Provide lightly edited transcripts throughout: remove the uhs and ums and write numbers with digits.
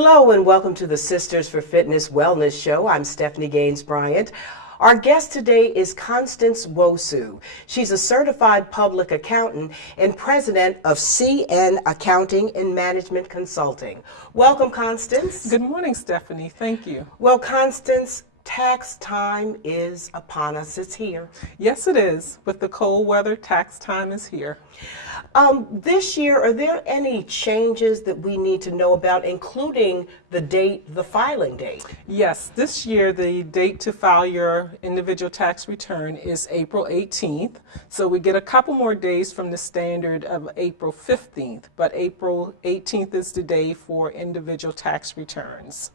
Hello and welcome to the Sisters for Fitness Wellness Show. I'm Stephanie Gaines Bryant. Our guest today is Constance Nwosu. She's a certified public accountant and president of CN Accounting and Management Consulting. Welcome, Constance. Good morning, Stephanie. Thank you. Well, Constance, tax time is upon us. It's here. Yes, it is. With the cold weather, tax time is here. This year, are there any changes that we need to know about, including the filing date? Yes, this year the date to file your individual tax return is April 18th. So we get a couple more days from the standard of April 15th, but April 18th is the day for individual tax returns.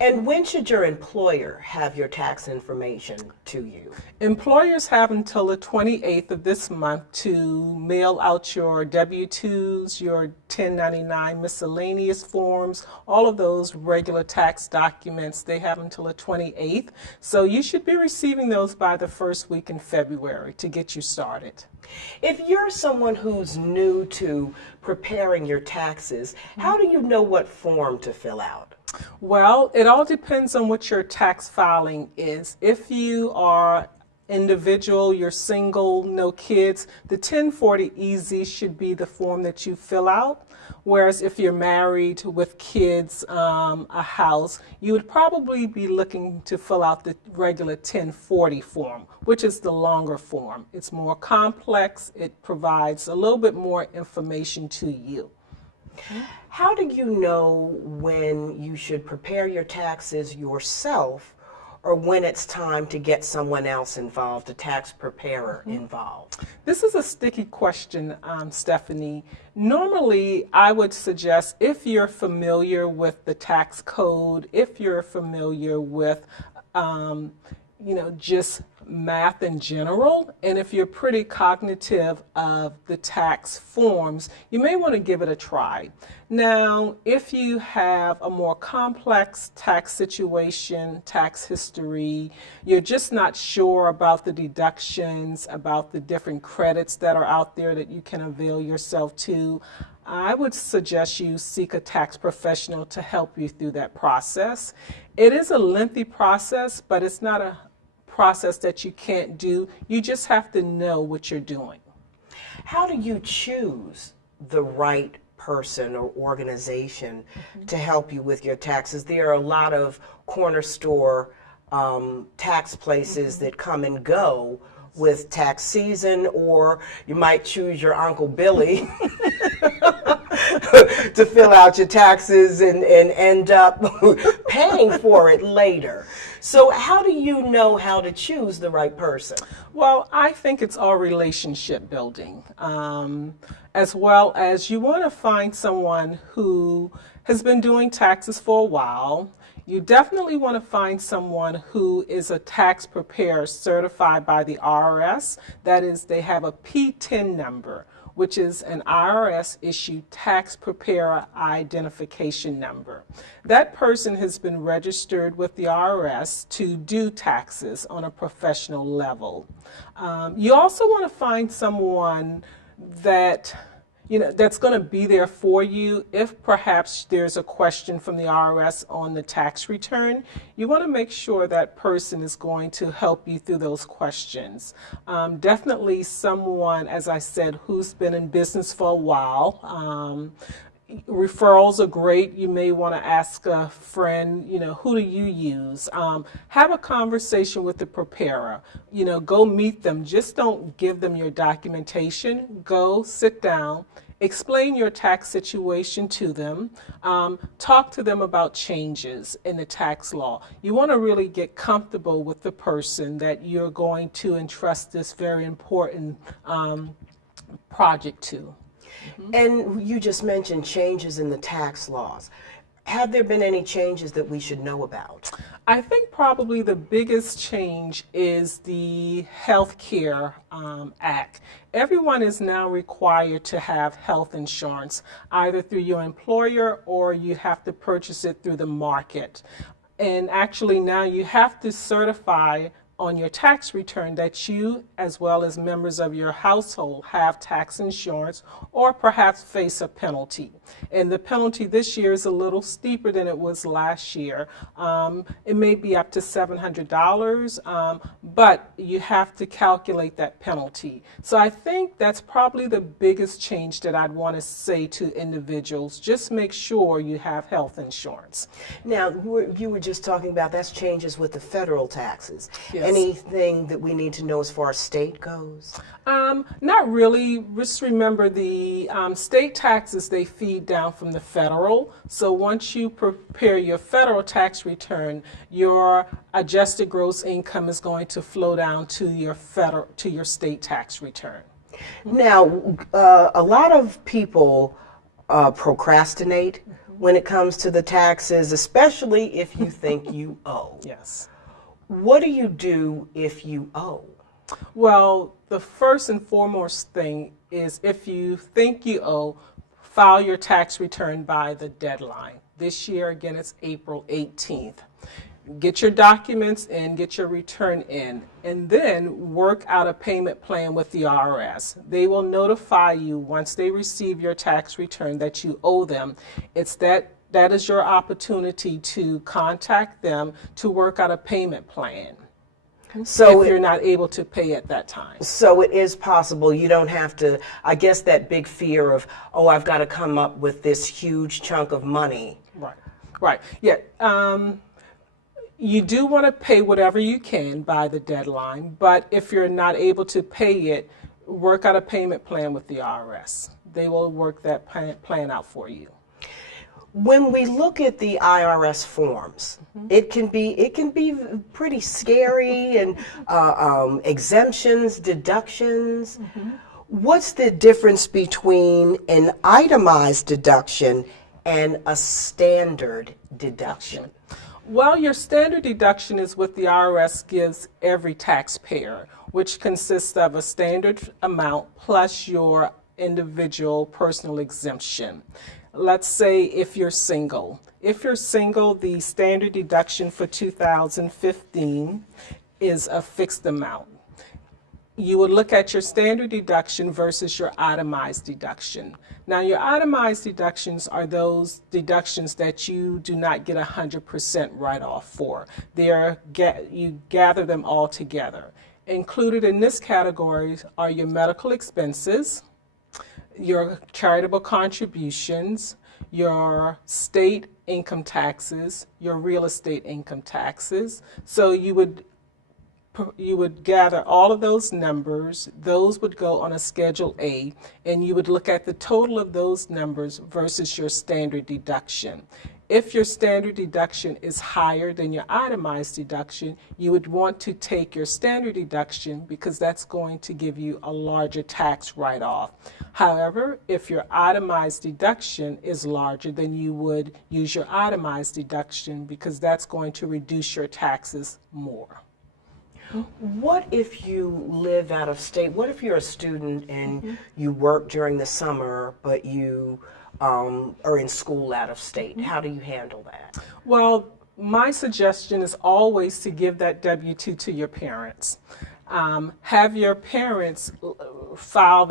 And when should your employer have your tax information to you? Employers have until the 28th of this month to mail out your W-2s, your 1099 miscellaneous forms, all of those regular tax documents. They have until the 28th. So you should be receiving those by the first week in February to get you started. If you're someone who's new to preparing your taxes, how do you know what form to fill out? Well, it all depends on what your tax filing is. If you are individual, you're single, no kids, the 1040 Easy should be the form that you fill out. Whereas if you're married with kids, a house, you would probably be looking to fill out the regular 1040 form, which is the longer form. It's more complex. It provides a little bit more information to you. How do you know when you should prepare your taxes yourself or when it's time to get someone else involved, a tax preparer involved? This is a sticky question, Stephanie. Normally, I would suggest if you're familiar with the tax code, if you're familiar with just math in general, and if you're pretty cognitive of the tax forms, you may want to give it a try. Now, if you have a more complex tax situation, tax history, you're just not sure about the deductions, about the different credits that are out there that you can avail yourself to, I would suggest you seek a tax professional to help you through that process. It is a lengthy process, but it's not a process that you can't do. You just have to know what you're doing. How do you choose the right person or organization to help you with your taxes? There are a lot of corner store tax places that come and go with tax season, or you might choose your Uncle Billy to fill out your taxes and end up paying for it later. So how do you know how to choose the right person? Well, I think it's all relationship building, as well as you want to find someone who has been doing taxes for a while. You definitely want to find someone who is a tax preparer certified by the IRS. That is, they have a P10 number, which is an IRS-issued tax preparer identification number. That person has been registered with the IRS to do taxes on a professional level. You also want to find someone that that's going to be there for you. If perhaps there's a question from the IRS on the tax return, you want to make sure that person is going to help you through those questions. Definitely someone, as I said, who's been in business for a while. Referrals are great. You may want to ask a friend, who do you use? Have a conversation with the preparer. Go meet them. Just don't give them your documentation. Go sit down, explain your tax situation to them, talk to them about changes in the tax law. You want to really get comfortable with the person that you're going to entrust this very important project to. And you just mentioned changes in the tax laws. Have there been any changes that we should know about? I think probably the biggest change is the Health Care Act. Everyone is now required to have health insurance, either through your employer or you have to purchase it through the market. And actually now you have to certify on your tax return that you, as well as members of your household, have tax insurance or perhaps face a penalty. And the penalty this year is a little steeper than it was last year. It may be up to $700, but you have to calculate that penalty. So I think that's probably the biggest change that I'd want to say to individuals. Just make sure you have health insurance. Now, you were just talking about that's changes with the federal taxes. Yes. Anything that we need to know as far as state goes? Not really. Just remember the state taxes, they feed down from the federal. So once you prepare your federal tax return, your adjusted gross income is going to flow down to your state tax return. Now, a lot of people procrastinate when it comes to the taxes, especially if you think you owe. Yes. What do you do if you owe? Well, the first and foremost thing is if you think you owe, file your tax return by the deadline. This year, again, it's April 18th. Get your documents in, get your return in, and then work out a payment plan with the IRS. They will notify you once they receive your tax return that you owe them. That is your opportunity to contact them to work out a payment plan. So if you're not able to pay at that time. So it is possible. You don't have to, I guess that big fear of, oh, I've got to come up with this huge chunk of money. Right. Yeah. You do want to pay whatever you can by the deadline, but if you're not able to pay it, work out a payment plan with the IRS. They will work that plan out for you. When we look at the IRS forms, it can be pretty scary, and exemptions, deductions. What's the difference between an itemized deduction and a standard deduction? Well, your standard deduction is what the IRS gives every taxpayer, which consists of a standard amount plus your individual personal exemption. Let's say if you're single. If you're single, the standard deduction for 2015 is a fixed amount. You would look at your standard deduction versus your itemized deduction. Now, your itemized deductions are those deductions that you do not get 100% write-off for. You gather them all together. Included in this category are your medical expenses, your charitable contributions, your state income taxes, your real estate income taxes. So you would gather all of those numbers. Those would go on a Schedule A, and you would look at the total of those numbers versus your standard deduction. If your standard deduction is higher than your itemized deduction, you would want to take your standard deduction because that's going to give you a larger tax write-off. However, if your itemized deduction is larger, then you would use your itemized deduction because that's going to reduce your taxes more. What if you live out of state? What if you're a student and you work during the summer, but you are in school out of state? How do you handle that? Well, my suggestion is always to give that W-2 to your parents. Have your parents file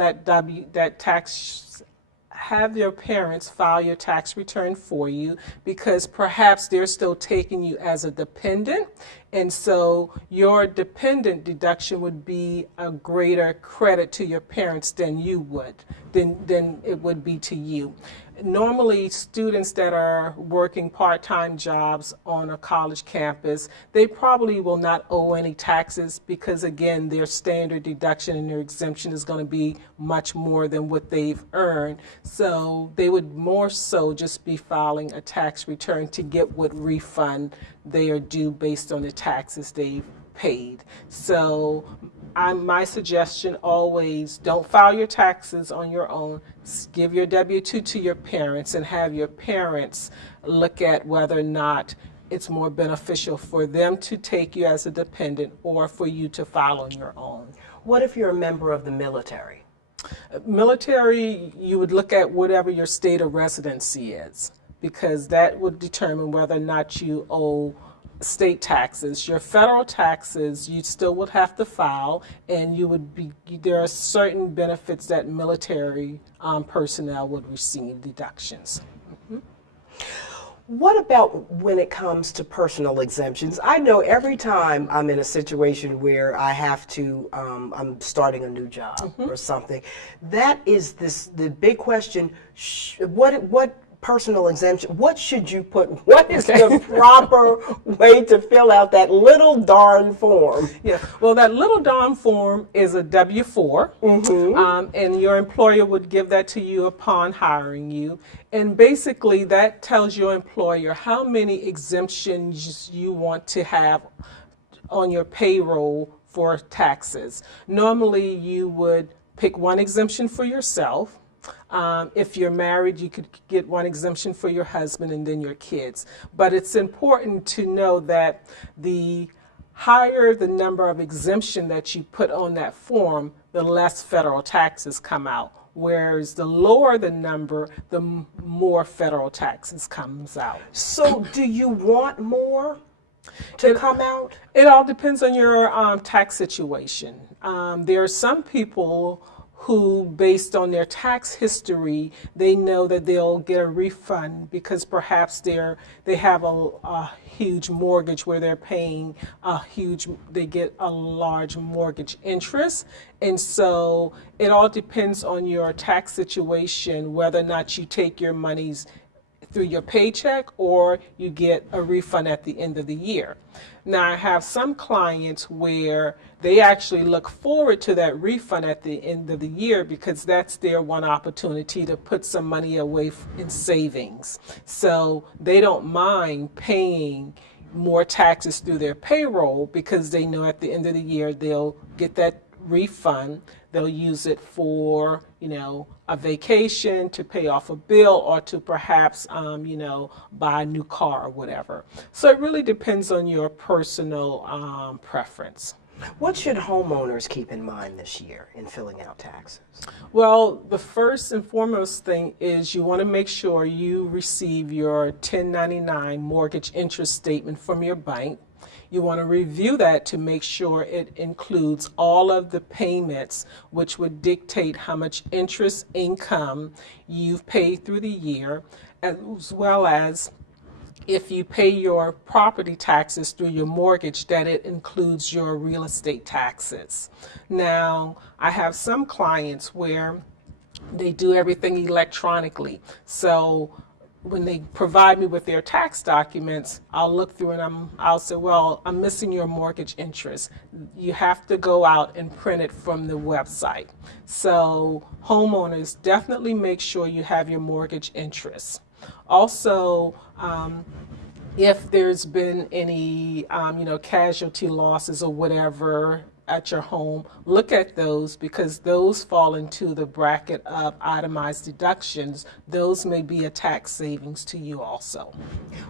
have your parents file your tax return for you because perhaps they're still taking you as a dependent, and so your dependent deduction would be a greater credit to your parents than it would be to you. Normally, students that are working part-time jobs on a college campus, they probably will not owe any taxes because, again, their standard deduction and their exemption is going to be much more than what they've earned. So they would more so just be filing a tax return to get what refund they are due based on the taxes they've paid. So my suggestion always, don't file your taxes on your own. Give your W-2 to your parents and have your parents look at whether or not it's more beneficial for them to take you as a dependent or for you to file on your own. What if you're a member of the military? Military, you would look at whatever your state of residency is because that would determine whether or not you owe state taxes. Your federal taxes, you still would have to file, and you would be, there are certain benefits that military personnel would receive deductions. What about when it comes to personal exemptions? I know every time I'm in a situation where I have to, I'm starting a new job or something, that is the big question. What personal exemption, what should you put? What is the proper way to fill out that little darn form? Yeah, well, that little darn form is a W-4, and your employer would give that to you upon hiring you. And basically, that tells your employer how many exemptions you want to have on your payroll for taxes. Normally, you would pick one exemption for yourself. If you're married, you could get one exemption for your husband and then your kids. But it's important to know that the higher the number of exemption that you put on that form, the less federal taxes come out. Whereas the lower the number, the more federal taxes comes out. So do you want more to come out? It all depends on your tax situation. There are some people who, based on their tax history, they know that they'll get a refund because perhaps they have a huge mortgage where they're paying they get a large mortgage interest. And so it all depends on your tax situation, whether or not you take your monies through your paycheck or you get a refund at the end of the year. Now, I have some clients where they actually look forward to that refund at the end of the year because that's their one opportunity to put some money away in savings. So they don't mind paying more taxes through their payroll because they know at the end of the year they'll get that refund. They'll use it for, a vacation, to pay off a bill, or to perhaps, buy a new car or whatever. So it really depends on your personal preference. What should homeowners keep in mind this year in filling out taxes? Well, the first and foremost thing is you want to make sure you receive your 1099 mortgage interest statement from your bank. You want to review that to make sure it includes all of the payments, which would dictate how much interest income you've paid through the year, as well as if you pay your property taxes through your mortgage, that it includes your real estate taxes. Now, I have some clients where they do everything electronically. So when they provide me with their tax documents, I'll look through and I'll say, well, I'm missing your mortgage interest. You have to go out and print it from the website. So homeowners, definitely make sure you have your mortgage interest. Also, if there's been any, casualty losses or whatever at your home, look at those because those fall into the bracket of itemized deductions. Those may be a tax savings to you also.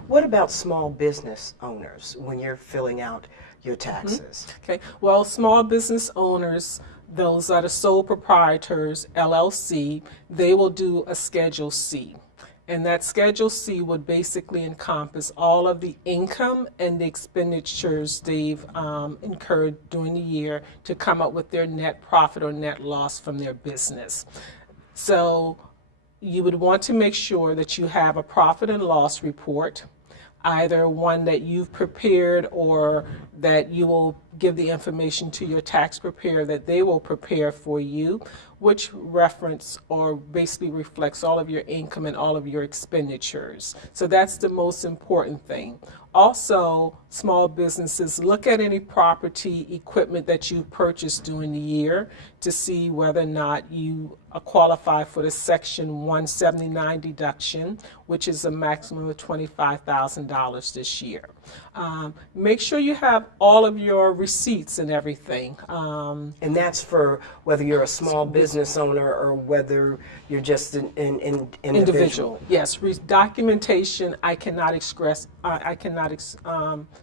What about small business owners when you're filling out your taxes? Okay, well, small business owners, those are the sole proprietors, LLC, they will do a Schedule C. And that Schedule C would basically encompass all of the income and the expenditures they've incurred during the year to come up with their net profit or net loss from their business. So you would want to make sure that you have a profit and loss report, either one that you've prepared or that you will give the information to your tax preparer that they will prepare for you, which reference or basically reflects all of your income and all of your expenditures. So that's the most important thing. Also, small businesses, look at any property equipment that you've purchased during the year to see whether or not you qualify for the Section 179 deduction, which is a maximum of $25,000 this year. Make sure you have all of your receipts and everything. And that's for whether you're a small business owner or whether you're just an individual. Yes, documentation.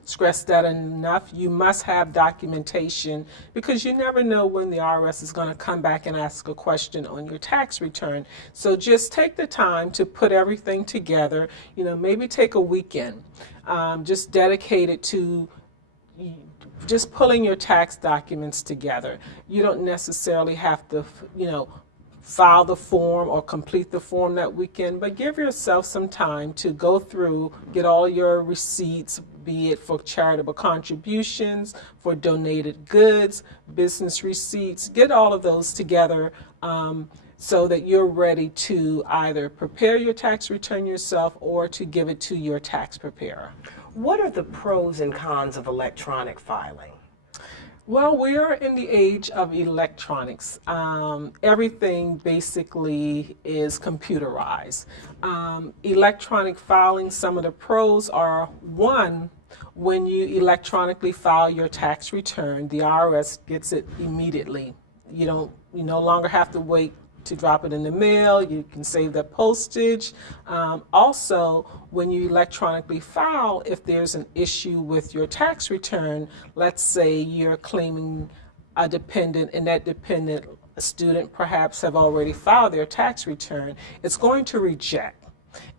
Stress that enough. You must have documentation because you never know when the IRS is going to come back and ask a question on your tax return. So just take the time to put everything together. Maybe take a weekend, just dedicate it to just pulling your tax documents together. You don't necessarily have to, file the form or complete the form that weekend, but give yourself some time to go through, get all your receipts, be it for charitable contributions, for donated goods, business receipts, get all of those together so that you're ready to either prepare your tax return yourself or to give it to your tax preparer. What are the pros and cons of electronic filing? Well, we are in the age of electronics. Everything basically is computerized. Electronic filing, some of the pros are, one, when you electronically file your tax return, the IRS gets it immediately. You no longer have to wait to drop it in the mail. You can save that postage. Also, when you electronically file, if there's an issue with your tax return, let's say you're claiming a dependent and that dependent student perhaps have already filed their tax return, it's going to reject.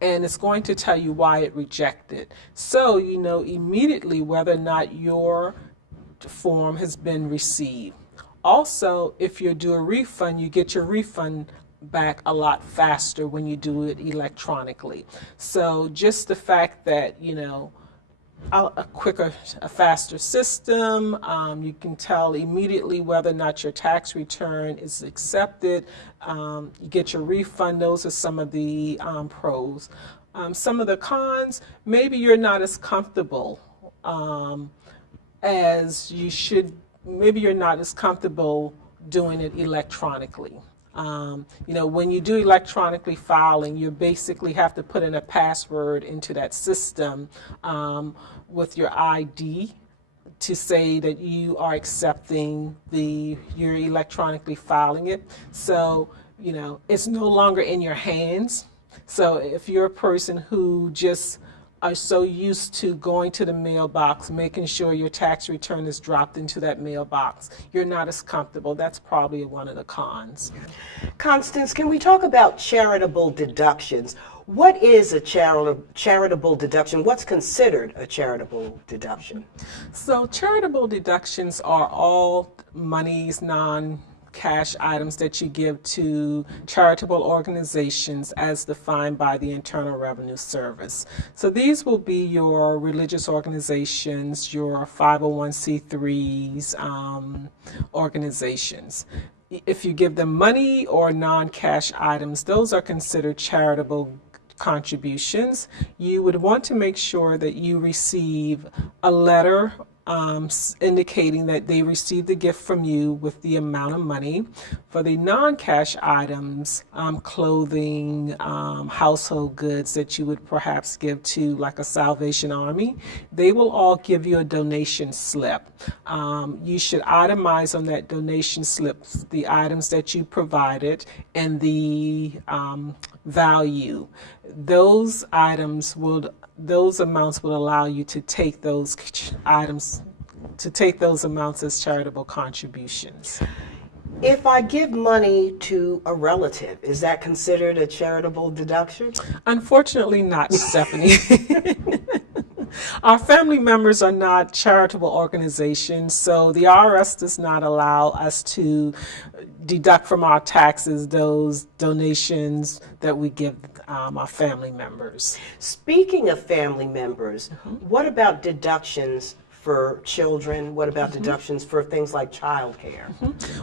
And it's going to tell you why it rejected. So you know immediately whether or not your form has been received. Also, if you do a refund, you get your refund back a lot faster when you do it electronically. So just the fact that, a faster system, you can tell immediately whether or not your tax return is accepted, you get your refund. Those are some of the pros. Some of the cons, maybe you're not as comfortable as you should. Maybe you're not as comfortable doing it electronically. When you do electronically filing, you basically have to put in a password into that system with your ID to say that you are accepting you're electronically filing it. So, it's no longer in your hands. So if you're a person who just are so used to going to the mailbox, making sure your tax return is dropped into that mailbox, you're not as comfortable. That's probably one of the cons. Constance, can we talk about charitable deductions? What is a charitable deduction? What's considered a charitable deduction? So charitable deductions are all monies, non-cash items that you give to charitable organizations as defined by the Internal Revenue Service. So these will be your religious organizations, your 501c3s, organizations. If you give them money or non-cash items, those are considered charitable contributions. You would want to make sure that you receive a letter indicating that they received the gift from you with the amount of money. For the non-cash items, clothing, household goods that you would perhaps give to like a Salvation Army, they will all give you a donation slip. You should itemize on that donation slip the items that you provided and the value. Those amounts will allow you to take those amounts as charitable contributions. If I give money to a relative, is that considered a charitable deduction? Unfortunately not, Stephanie. Our family members are not charitable organizations, so the IRS does not allow us to deduct from our taxes those donations that we give our family members. Speaking of family members, what about deductions for children? What about deductions for things like childcare?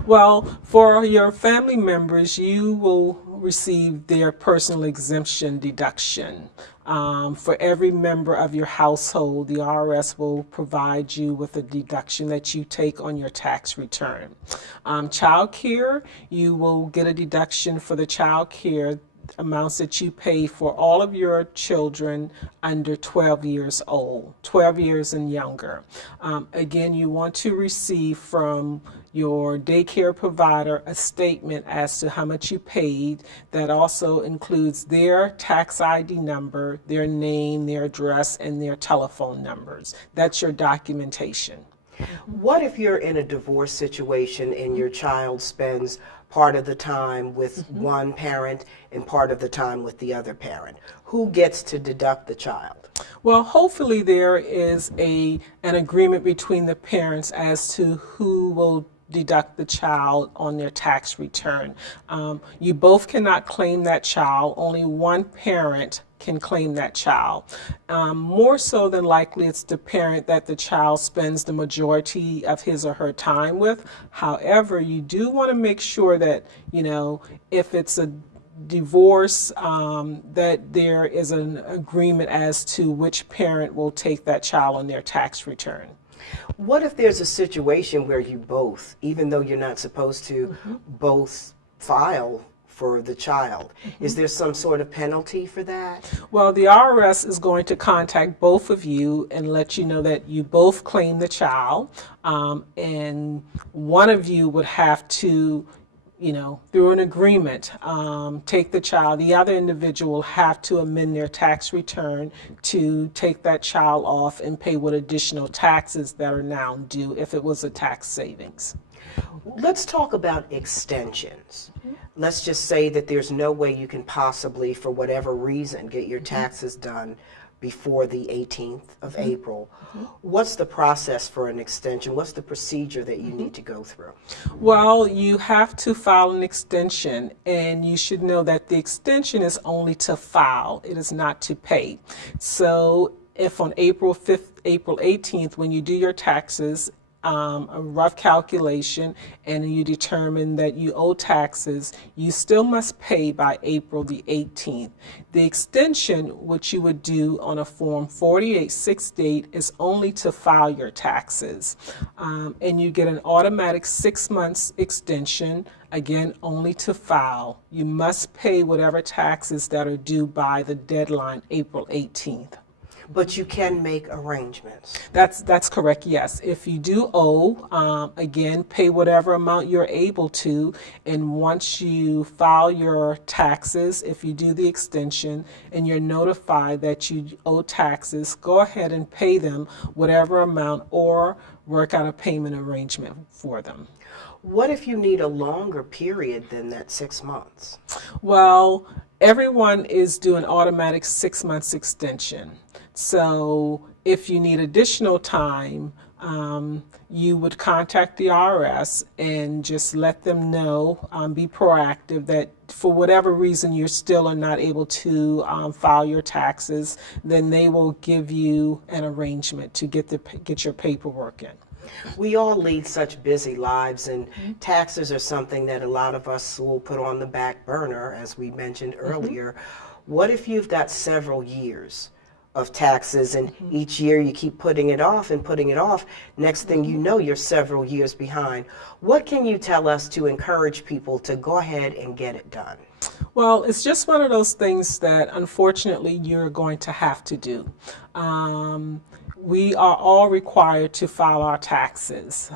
Well, for your family members, you will receive their personal exemption deduction. For every member of your household, the IRS will provide you with a deduction that you take on your tax return. Child care, you will get a deduction for the child care amounts that you pay for all of your children under 12 years old, 12 years and younger. Again, you want to receive from your daycare provider a statement as to how much you paid. That also includes their tax ID number, their name, their address, and their telephone numbers. That's your documentation. What if you're in a divorce situation and your child spends part of the time with one parent and part of the time with the other parent? Who gets to deduct the child? Well, hopefully there is an agreement between the parents as to who will deduct the child on their tax return. You both cannot claim that child. Only one parent can claim that child. More so than likely, it's the parent that the child spends the majority of his or her time with. However, you do want to make sure that, if it's a divorce, that there is an agreement as to which parent will take that child on their tax return. What if there's a situation where you both, even though you're not supposed to, both file for the child? Is there some sort of penalty for that? Well, the IRS is going to contact both of you and let you know that you both claim the child, and one of you would have to, through an agreement, take the child. The other individual will have to amend their tax return to take that child off and pay what additional taxes that are now due if it was a tax savings. Let's talk about extensions. Let's just say that there's no way you can possibly, for whatever reason, get your taxes done before the 18th of April. What's the process for an extension? What's the procedure that you need to go through? Well, you have to file an extension, and you should know that the extension is only to file. It is not to pay. So if on April 5th, April 18th, when you do your taxes, a rough calculation, and you determine that you owe taxes, you still must pay by April the 18th. The extension, which you would do on a Form 4868, is only to file your taxes. And you get an automatic 6 months extension, again, only to file. You must pay whatever taxes that are due by the deadline, April 18th. But you can make arrangements. That's correct, yes. If you do owe, again, pay whatever amount you're able to, and once you file your taxes, if you do the extension and you're notified that you owe taxes, go ahead and pay them whatever amount or work out a payment arrangement for them. What if you need a longer period than that 6 months? Well, everyone is doing automatic 6 months extension. So if you need additional time, you would contact the IRS and just let them know, be proactive that for whatever reason you still are not able to file your taxes, then they will give you an arrangement to get your paperwork in. We all lead such busy lives, and taxes are something that a lot of us will put on the back burner, as we mentioned earlier. What if you've got several years of taxes, and each year you keep putting it off and putting it off? Next thing you know, you're several years behind. What can you tell us to encourage people to go ahead and get it done? Well, it's just one of those things that unfortunately you're going to have to do. We are all required to file our taxes.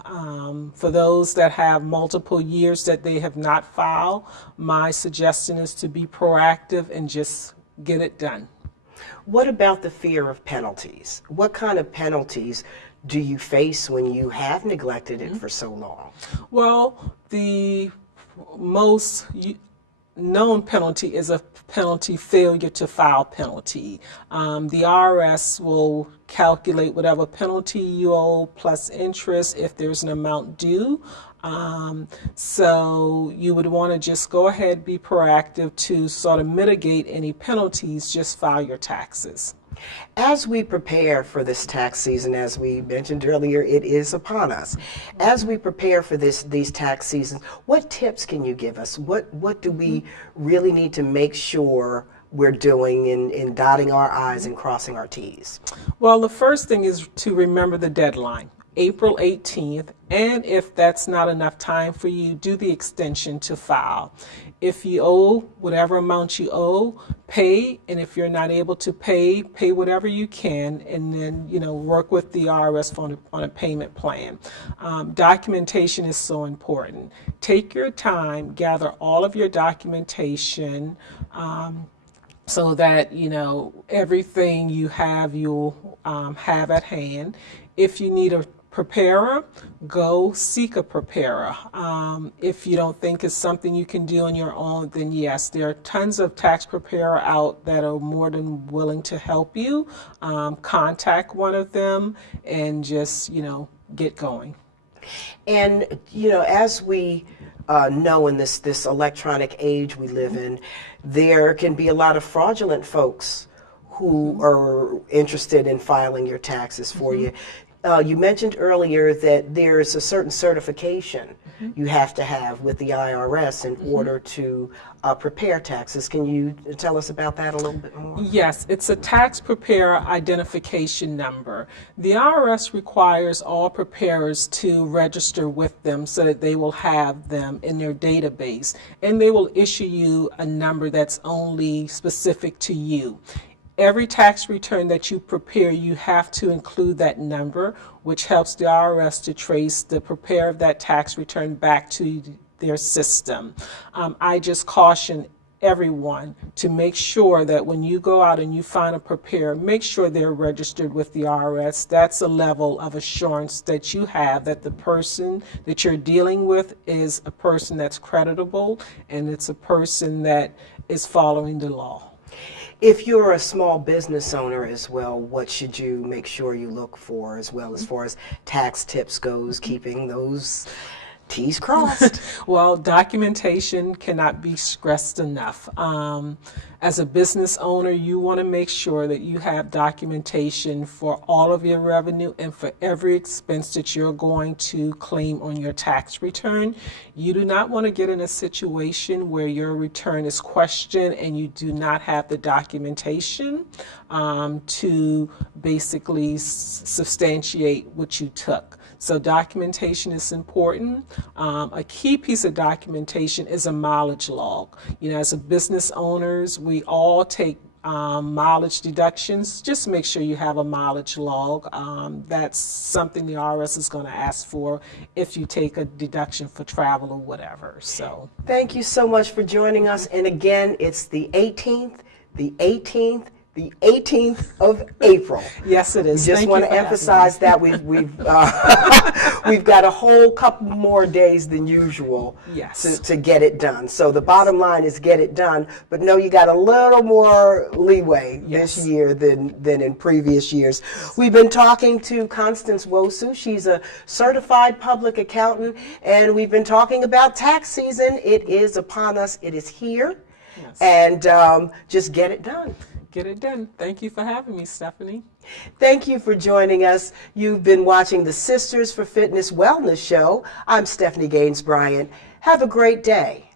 For those that have multiple years that they have not filed, my suggestion is to be proactive and just get it done. What about the fear of penalties? What kind of penalties do you face when you have neglected it for so long? Well, the most known penalty is a penalty failure to file penalty. The IRS will calculate whatever penalty you owe plus interest if there's an amount due. So you would want to just go ahead, be proactive to sort of mitigate any penalties, just file your taxes. As we prepare for this tax season, as we mentioned earlier, it is upon us. As we prepare for these tax seasons, what tips can you give us? What do we really need to make sure we're doing in dotting our I's and crossing our T's? Well, the first thing is to remember the deadline. April 18th, and if that's not enough time for you, do the extension to file. If you owe whatever amount you owe, pay, and if you're not able to pay whatever you can, and then work with the IRS on a payment plan. Documentation is so important. Take your time, gather all of your documentation, so that everything you have, you'll have at hand. If you need a preparer, go seek a preparer. If you don't think it's something you can do on your own, then yes, there are tons of tax preparer out that are more than willing to help you. Contact one of them and just get going. And as we know in this electronic age we live in, there can be a lot of fraudulent folks who are interested in filing your taxes for you. You mentioned earlier that there's a certain certification you have to have with the IRS in order to prepare taxes. Can you tell us about that a little bit more? Yes, it's a tax preparer identification number. The IRS requires all preparers to register with them so that they will have them in their database, and they will issue you a number that's only specific to you. Every tax return that you prepare, you have to include that number, which helps the IRS to trace the preparer of that tax return back to their system. I just caution everyone to make sure that when you go out and you find a preparer, make sure they're registered with the IRS. That's a level of assurance that you have that the person that you're dealing with is a person that's creditable, and it's a person that is following the law. If you're a small business owner as well, what should you make sure you look for as well as far as tax tips goes, keeping those T's crossed? Well, documentation cannot be stressed enough. As a business owner, you want to make sure that you have documentation for all of your revenue and for every expense that you're going to claim on your tax return. You do not want to get in a situation where your return is questioned and you do not have the documentation to basically substantiate what you took. So documentation is important. A key piece of documentation is a mileage log. As a business owners, we all take mileage deductions. Just make sure you have a mileage log. That's something the IRS is going to ask for if you take a deduction for travel or whatever. So thank you so much for joining us. And again, it's the 18th, the 18th, the 18th of April. Yes, it is. Just want to emphasize that we've got a whole couple more days than usual to get it done. So the bottom line is get it done, but no, you got a little more leeway this year than in previous years. We've been talking to Constance Nwosu. She's a certified public accountant, and we've been talking about tax season. It is upon us. It is here, and just get it done. Get it done. Thank you for having me, Stephanie. Thank you for joining us. You've been watching the Sisters for Fitness Wellness Show. I'm Stephanie Gaines Bryant. Have a great day.